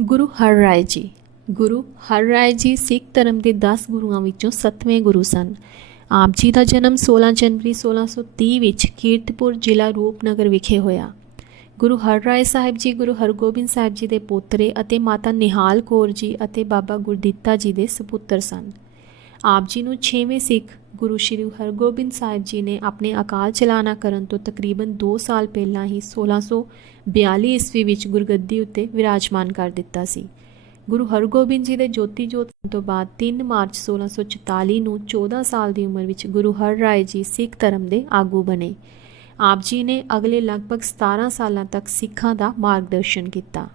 ਗੁਰੂ ਹਰ ਰਾਏ ਜੀ। ਗੁਰੂ ਹਰ ਰਾਏ ਜੀ ਸਿੱਖ ਧਰਮ ਦੇ 10 ਗੁਰੂਆਂ ਵਿੱਚੋਂ 7ਵੇਂ ਗੁਰੂ ਸਨ। ਆਪ ਜੀ ਦਾ ਜਨਮ 16 ਜਨਵਰੀ 1630 ਵਿੱਚ ਕੀਰਤਪੁਰ ਜ਼ਿਲ੍ਹਾ ਰੂਪਨਗਰ ਵਿਖੇ ਹੋਇਆ। ਗੁਰੂ ਹਰ ਰਾਏ ਸਾਹਿਬ ਜੀ, ਗੁਰੂ ਹਰਗੋਬਿੰਦ ਸਾਹਿਬ ਜੀ ਦੇ ਪੋਤਰੇ ਅਤੇ ਮਾਤਾ ਨਿਹਾਲ ਕੌਰ ਜੀ ਅਤੇ ਬਾਬਾ ਗੁਰਦਿੱਤਾ ਜੀ ਦੇ ਸੁਪੁੱਤਰ ਸਨ। ਆਪ ਜੀ ਨੂੰ 6ਵੇਂ ਸਿੱਖ ਗੁਰੂ ਸ਼੍ਰੀ ਹਰਗੋਬਿੰਦ ਸਾਹਿਬ ਜੀ ਨੇ ਆਪਣੇ ਅਕਾਲ ਚਲਾਣਾ ਕਰਨ ਤੋਂ ਤਕਰੀਬਨ 2 ਸਾਲ ਪਹਿਲਾਂ ਹੀ 1642 ਈਸਵੀ ਵਿੱਚ ਗੁਰਗੱਦੀ ਉੱਤੇ ਵਿਰਾਜਮਾਨ ਕਰ ਦਿੱਤਾ ਸੀ। ਗੁਰੂ ਹਰਗੋਬਿੰਦ ਜੀ ਦੇ ਜੋਤੀ ਜੋਤ ਤੋਂ ਬਾਅਦ 3 ਮਾਰਚ 1644 ਨੂੰ 14 ਸਾਲ ਦੀ ਉਮਰ ਵਿੱਚ ਗੁਰੂ ਹਰ ਰਾਏ ਜੀ ਸਿੱਖ ਧਰਮ ਦੇ ਆਗੂ ਬਣੇ। ਆਪ ਜੀ ਨੇ ਅਗਲੇ ਲਗਭਗ 17 ਸਾਲਾਂ ਤੱਕ ਸਿੱਖਾਂ ਦਾ ਮਾਰਗਦਰਸ਼ਨ ਕੀਤਾ।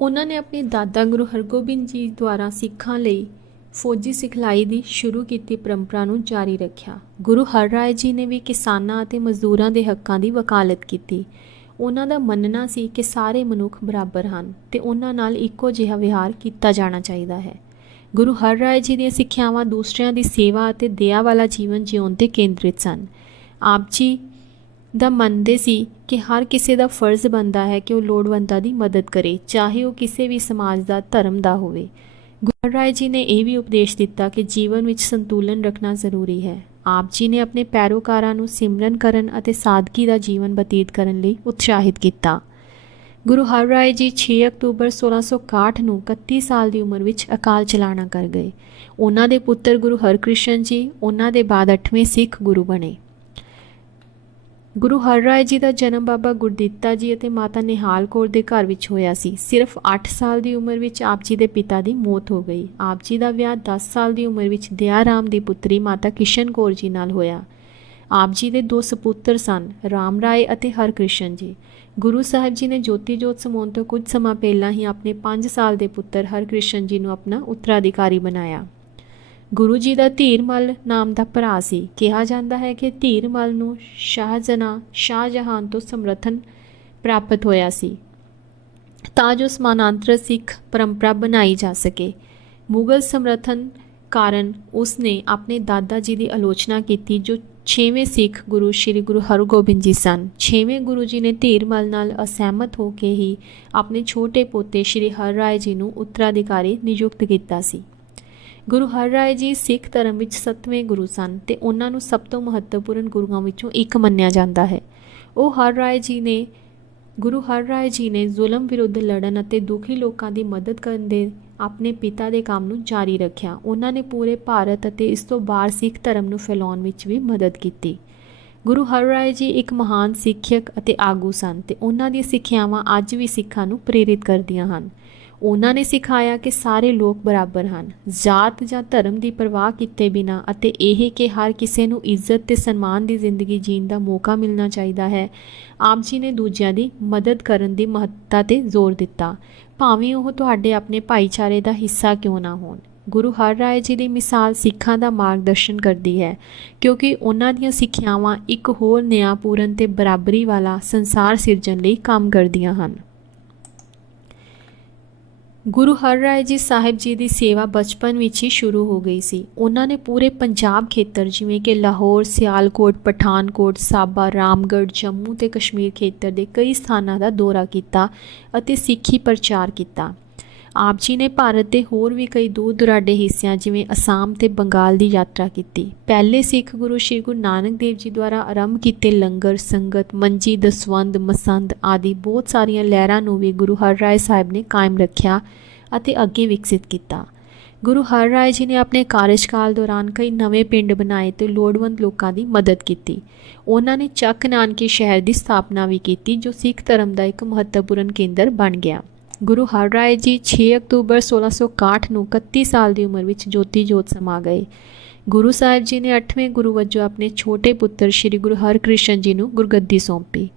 ਉਹਨਾਂ ਨੇ ਆਪਣੇ ਦਾਦਾ ਗੁਰੂ ਹਰਗੋਬਿੰਦ ਜੀ ਦੁਆਰਾ ਸਿੱਖਾਂ ਲਈ ਫੌਜੀ ਸਿਖਲਾਈ ਦੀ ਸ਼ੁਰੂ ਕੀਤੀ ਪਰੰਪਰਾ ਨੂੰ ਜਾਰੀ ਰੱਖਿਆ। ਗੁਰੂ ਹਰ ਰਾਏ ਜੀ ਨੇ ਵੀ ਕਿਸਾਨਾਂ ਅਤੇ ਮਜ਼ਦੂਰਾਂ ਦੇ ਹੱਕਾਂ ਦੀ ਵਕਾਲਤ ਕੀਤੀ। ਉਹਨਾਂ ਦਾ ਮੰਨਣਾ ਸੀ ਕਿ ਸਾਰੇ ਮਨੁੱਖ ਬਰਾਬਰ ਹਨ ਤੇ ਉਹਨਾਂ ਨਾਲ ਇੱਕੋ ਜਿਹਾ ਵਿਹਾਰ ਕੀਤਾ ਜਾਣਾ ਚਾਹੀਦਾ ਹੈ। ਗੁਰੂ ਹਰ ਰਾਏ ਜੀ ਦੀਆਂ ਸਿੱਖਿਆਵਾਂ ਦੂਸਰਿਆਂ ਦੀ ਸੇਵਾ ਅਤੇ ਦਇਆ ਵਾਲਾ ਜੀਵਨ ਜਿਉਣ ਤੇ ਕੇਂਦਰਿਤ ਸਨ। ਆਪ ਜੀ ਦਾ ਮੰਨਦੇ ਸੀ ਕਿ ਹਰ ਕਿਸੇ ਦਾ ਫਰਜ਼ ਬਣਦਾ ਹੈ ਕਿ ਉਹ ਲੋੜਵੰਦਾਂ ਦੀ ਮਦਦ ਕਰੇ, ਚਾਹੇ ਉਹ ਕਿਸੇ ਵੀ ਸਮਾਜ ਦਾ ਧਰਮ ਦਾ ਹੋਵੇ। ਗੁਰੂ ਰਾਏ ਜੀ ਨੇ ਇਹ ਵੀ ਉਪਦੇਸ਼ ਦਿੱਤਾ ਕਿ ਜੀਵਨ ਵਿੱਚ ਸੰਤੁਲਨ ਰੱਖਣਾ ਜ਼ਰੂਰੀ ਹੈ। ਆਪ ਜੀ ਨੇ ਆਪਣੇ ਪੈਰੋਕਾਰਾਂ ਨੂੰ ਸਿਮਰਨ ਕਰਨ ਅਤੇ ਸਾਦਗੀ ਦਾ ਜੀਵਨ ਬਤੀਤ ਕਰਨ ਲਈ ਉਤਸ਼ਾਹਿਤ ਕੀਤਾ। ਗੁਰੂ ਹਰ ਰਾਏ ਜੀ 6 ਅਕਤੂਬਰ 1661 ਨੂੰ 31 ਸਾਲ ਦੀ ਉਮਰ ਵਿੱਚ ਅਕਾਲ ਚਲਾਣਾ ਕਰ ਗਏ। ਉਹਨਾਂ ਦੇ ਪੁੱਤਰ ਗੁਰੂ ਹਰਕ੍ਰਿਸ਼ਨ ਜੀ, ਉਹਨਾਂ ਦੇ ਬਾਅਦ 8ਵੇਂ ਸਿੱਖ ਗੁਰੂ ਬਣੇ। ਗੁਰੂ ਹਰ ਰਾਏ ਜੀ ਦਾ ਜਨਮ ਬਾਬਾ ਗੁਰਦਿੱਤਾ ਜੀ ਅਤੇ ਮਾਤਾ ਨਿਹਾਲ ਕੌਰ ਦੇ ਘਰ ਵਿੱਚ ਹੋਇਆ ਸੀ। ਸਿਰਫ 8 ਸਾਲ ਦੀ ਉਮਰ ਵਿੱਚ ਆਪ ਜੀ ਦੇ ਪਿਤਾ ਦੀ ਮੌਤ ਹੋ ਗਈ। ਆਪ ਜੀ ਦਾ ਵਿਆਹ 10 ਸਾਲ ਦੀ ਉਮਰ ਵਿੱਚ ਦਿਆਰਾਮ ਦੀ ਪੁੱਤਰੀ ਮਾਤਾ ਕਿਸ਼ਨ ਕੌਰ ਜੀ ਨਾਲ ਹੋਇਆ। ਆਪ ਜੀ ਦੇ ਦੋ ਸੁਪੁੱਤਰ ਸਨ, ਰਾਮ ਰਾਏ ਅਤੇ ਹਰਕ੍ਰਿਸ਼ਨ ਜੀ। ਗੁਰੂ ਸਾਹਿਬ ਜੀ ਨੇ ਜੋਤੀ ਜੋਤ ਸਮਾਉਣ ਤੋਂ ਕੁਝ ਸਮਾਂ ਪਹਿਲਾਂ ਹੀ ਆਪਣੇ 5 ਸਾਲ ਦੇ ਪੁੱਤਰ ਹਰਕ੍ਰਿਸ਼ਨ ਜੀ ਨੂੰ ਆਪਣਾ ਉੱਤਰਾਧਿਕਾਰੀ ਬਣਾਇਆ। ਗੁਰੂ ਜੀ ਦਾ ਧੀਰਮਲ ਨਾਮ ਦਾ ਭਰਾ ਸੀ। ਕਿਹਾ ਜਾਂਦਾ ਹੈ ਕਿ ਧੀਰਮਲ ਨੂੰ ਸ਼ਾਹਜਹਾਂ ਸ਼ਾਹਜਹਾਨ ਤੋਂ ਸਮਰਥਨ ਪ੍ਰਾਪਤ ਹੋਇਆ ਸੀ। ਤਾਂ ਜੋ ਸਮਾਨਾਂਤਰ ਸਿੱਖ ਪਰੰਪਰਾ ਬਣਾਈ ਜਾ ਸਕੇ। ਮੁਗਲ ਸਮਰਥਨ ਕਾਰਨ ਉਸ ਨੇ ਆਪਣੇ ਦਾਦਾ ਜੀ ਦੀ ਆਲੋਚਨਾ ਕੀਤੀ, ਜੋ 6ਵੇਂ ਸਿੱਖ ਗੁਰੂ ਸ੍ਰੀ ਗੁਰੂ ਹਰਗੋਬਿੰਦ ਜੀ ਸਨ। 6ਵੇਂ ਗੁਰੂ ਜੀ ਨੇ ਧੀਰਮਲ ਨਾਲ ਅਸਹਿਮਤ ਹੋ ਕੇ ਹੀ ਆਪਣੇ ਛੋਟੇ ਪੋਤੇ ਸ੍ਰੀ ਹਰ ਰਾਏ ਜੀ ਨੂੰ ਉੱਤਰਾਧਿਕਾਰੀ ਨਿਯੁਕਤ ਕੀਤਾ ਸੀ। ਗੁਰੂ ਹਰ ਰਾਏ ਜੀ ਸਿੱਖ ਧਰਮ ਵਿੱਚ ਸੱਤਵੇਂ ਗੁਰੂ ਸਨ ਤੇ ਉਹਨਾਂ ਨੂੰ ਸਭ ਤੋਂ ਮਹੱਤਵਪੂਰਨ ਗੁਰੂਆਂ ਵਿੱਚੋਂ ਇੱਕ ਮੰਨਿਆ ਜਾਂਦਾ ਹੈ। ਉਹ ਹਰ ਰਾਏ ਜੀ ਨੇ, ਗੁਰੂ ਹਰ ਰਾਏ ਜੀ ਨੇ ਜ਼ੁਲਮ ਵਿਰੁੱਧ ਲੜਨ ਅਤੇ ਦੁਖੀ ਲੋਕਾਂ ਦੀ ਮਦਦ ਕਰਨ ਦੇ ਆਪਣੇ ਪਿਤਾ ਦੇ ਕੰਮ ਨੂੰ ਜਾਰੀ ਰੱਖਿਆ। ਉਹਨਾਂ ਨੇ ਪੂਰੇ ਭਾਰਤ ਅਤੇ ਇਸ ਤੋਂ ਬਾਹਰ ਸਿੱਖ ਧਰਮ ਨੂੰ ਫੈਲਾਉਣ ਵਿੱਚ ਵੀ ਮਦਦ ਕੀਤੀ। ਗੁਰੂ ਹਰ ਰਾਏ ਜੀ ਇੱਕ ਮਹਾਨ ਸਿੱਖਿਅਕ ਅਤੇ ਆਗੂ ਸਨ ਤੇ ਉਹਨਾਂ ਦੀਆਂ ਸਿੱਖਿਆਵਾਂ ਅੱਜ ਵੀ ਸਿੱਖਾਂ ਨੂੰ ਪ੍ਰੇਰਿਤ ਕਰਦੀਆਂ ਹਨ। ਉਹਨਾਂ ਨੇ ਸਿਖਾਇਆ ਕਿ ਸਾਰੇ ਲੋਕ ਬਰਾਬਰ ਹਨ। ਜਾਤ ਜਾਂ ਧਰਮ ਦੀ ਪਰਵਾਹ ਕੀਤੇ ਬਿਨਾ ਅਤੇ ਇਹ ਕਿ ਹਰ ਕਿਸੇ ਨੂੰ ਇੱਜ਼ਤ ਤੇ ਸਨਮਾਨ ਦੀ ਜ਼ਿੰਦਗੀ ਜੀਣ ਦਾ ਮੌਕਾ ਮਿਲਣਾ ਚਾਹੀਦਾ ਹੈ, ਆਪ ਜੀ ਨੇ ਦੂਜਿਆਂ ਦੀ ਮਦਦ ਕਰਨ ਦੀ ਮਹੱਤਤਾ ਤੇ ਜ਼ੋਰ ਦਿੱਤਾ। ਭਾਵੇਂ ਉਹ ਤੁਹਾਡੇ ਆਪਣੇ ਭਾਈਚਾਰੇ ਦਾ ਹਿੱਸਾ ਕਿਉਂ ਨਾ ਹੋਣ। ਗੁਰੂ ਹਰ ਰਾਏ ਜੀ ਦੀ ਮਿਸਾਲ ਸਿੱਖਾਂ ਦਾ ਮਾਰਗਦਰਸ਼ਨ ਕਰਦੀ ਹੈ, ਕਿਉਂਕਿ ਉਹਨਾਂ ਦੀਆਂ ਸਿੱਖਿਆਵਾਂ ਇੱਕ ਹੋਰ ਨਿਆਂਪੂਰਨ ਤੇ ਬਰਾਬਰੀ ਵਾਲਾ ਸੰਸਾਰ ਸਿਰਜਣ ਲਈ ਕੰਮ ਕਰਦੀਆਂ ਹਨ। ਗੁਰੂ ਹਰਰਾਏ ਜੀ ਸਾਹਿਬ ਜੀ ਦੀ ਸੇਵਾ ਬਚਪਨ ਵਿੱਚ ਹੀ ਸ਼ੁਰੂ ਹੋ ਗਈ ਸੀ ਉਹਨਾਂ ਨੇ ਪੂਰੇ ਪੰਜਾਬ ਖੇਤਰ ਜਿਵੇਂ ਕਿ ਲਾਹੌਰ, ਸਿਆਲਕੋਟ, ਪਠਾਨਕੋਟ, ਸਾਬਾ, ਰਾਮਗੜ੍ਹ, ਜੰਮੂ ਤੇ ਕਸ਼ਮੀਰ ਖੇਤਰ ਦੇ ਕਈ ਸਥਾਨਾਂ ਦਾ ਦੌਰਾ ਕੀਤਾ ਅਤੇ ਸਿੱਖੀ ਪ੍ਰਚਾਰ ਕੀਤਾ। ਆਪ ਜੀ ਨੇ ਭਾਰਤ ਦੇ ਹੋਰ ਵੀ ਕਈ ਦੂਰ ਦੁਰਾਡੇ ਹਿੱਸਿਆਂ ਜਿਵੇਂ ਅਸਾਮ ਤੇ ਬੰਗਾਲ ਦੀ ਯਾਤਰਾ ਕੀਤੀ। ਪਹਿਲੇ ਸਿੱਖ ਗੁਰੂ ਸ਼੍ਰੀ ਗੁਰੂ ਨਾਨਕ ਦੇਵ ਜੀ ਦੁਆਰਾ ਆਰੰਭ ਕੀਤੇ ਲੰਗਰ, ਸੰਗਤ, ਮੰਜੀ, ਦਸਵੰਧ, ਮਸੰਦ ਆਦਿ ਬਹੁਤ ਸਾਰੀਆਂ ਲਹਿਰਾਂ ਨੂੰ ਵੀ ਗੁਰੂ ਹਰ ਰਾਏ ਸਾਹਿਬ ਨੇ ਕਾਇਮ ਰੱਖਿਆ ਅਤੇ ਅੱਗੇ ਵਿਕਸਿਤ ਕੀਤਾ। ਗੁਰੂ ਹਰ ਰਾਏ ਜੀ ਨੇ ਆਪਣੇ ਕਾਰਜਕਾਲ ਦੌਰਾਨ ਕਈ ਨਵੇਂ ਪਿੰਡ ਬਣਾਏ ਤੇ ਲੋੜਵੰਦ ਲੋਕਾਂ ਦੀ ਮਦਦ ਕੀਤੀ। ਉਹਨਾਂ ਨੇ ਚੱਕ ਨਾਨਕੀ ਸ਼ਹਿਰ ਦੀ ਸਥਾਪਨਾ ਵੀ ਕੀਤੀ ਜੋ ਸਿੱਖ ਧਰਮ ਦਾ ਇੱਕ ਮਹੱਤਵਪੂਰਨ ਕੇਂਦਰ ਬਣ ਗਿਆ। ਗੁਰੂ ਹਰ ਰਾਏ ਜੀ 6 ਅਕਤੂਬਰ 1661 ਨੂੰ 31 ਸਾਲ ਦੀ ਉਮਰ ਵਿੱਚ ਜੋਤੀ ਜੋਤ ਸਮਾ ਗਏ। ਗੁਰੂ ਸਾਹਿਬ ਜੀ ਨੇ 8ਵੇਂ ਗੁਰੂ ਵਜੋਂ ਆਪਣੇ ਛੋਟੇ ਪੁੱਤਰ ਸ੍ਰੀ ਗੁਰੂ ਹਰਕ੍ਰਿਸ਼ਨ ਜੀ ਨੂੰ ਗੁਰਗੱਦੀ ਸੌਂਪੀ।